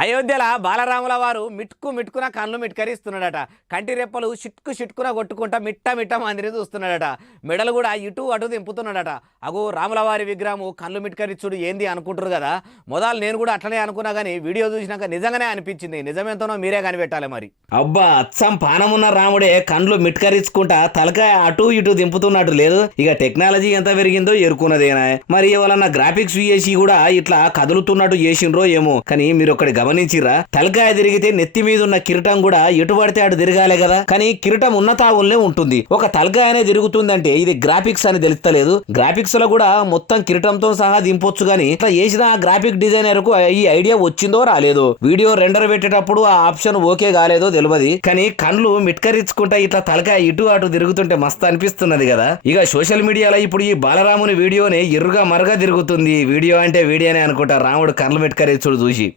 అయోధ్యల బాలరాముల వారు మిట్టుకున కళ్ళు మిట్కరిస్తున్నాడట. కంటి రెప్పలు షిట్కున కొట్టుకుంటా మిట్ట మందిని చూస్తున్నాడట. మెడలు కూడా ఇటు అటు దింపుతున్నాడట. అగో రాముల వారి విగ్రహము కళ్ళు మిట్కరిచ్చుడు ఏంది అనుకుంటారు కదా. మొదలు నేను కూడా అట్లనే అనుకున్నా కానీ వీడియో చూసినాక నిజంగానే అనిపించింది. నిజమేంతనో మీరే కనిపెట్టాలి మరి. అబ్బా అచ్చం పానమున్న రాముడే కండ్లు మిట్కరించుకుంటా తలకాయ అటు ఇటు దింపుతున్నట్టు లేదు. ఇక టెక్నాలజీ ఎంత పెరిగిందో ఎరుకున్నదేనా. మరి ఎవరన్నా గ్రాఫిక్స్ చేసి కూడా ఇట్లా కదులుతున్నట్టు చేసిండ్రో ఏమో. కానీ మీరు ఒకటి గమనించిరా, తలకాయ తిరిగితే నెత్తి మీద ఉన్న కిరీటం కూడా ఎటు పడితే అటు తిరగాలే కదా. కానీ కిరీటం ఉన్న తావులనే ఉంటుంది. ఒక తలకాయనే తిరుగుతుందంటే ఇది గ్రాఫిక్స్ అని తెలుస్తలేదు. గ్రాఫిక్స్ లో కూడా మొత్తం కిరీటంతో సహా దింపొచ్చు. కానీ ఇట్లా చేసిన గ్రాఫిక్ డిజైనర్ కు ఈ ఐడియా వచ్చిందో రాలేదో. వీడియో రెండర్ పెట్టేటప్పుడు ఆ ఆప్షన్ ఓకే కాలేదో తెలియదు. కానీ కండ్లు మిట్కరించుకుంటా ఇట్లా తలకాయ ఇటు అటు తిరుగుతుంటే మస్తు అనిపిస్తున్నది కదా. ఇక సోషల్ మీడియాలో ఇప్పుడు ఈ బాలరాముని వీడియోనే ఎర్రుగా మరగా తిరుగుతుంది. వీడియో అంటే వీడియోనే అనుకుంటా రాముడు కండ్లు మిట్కరించుడు చూసి.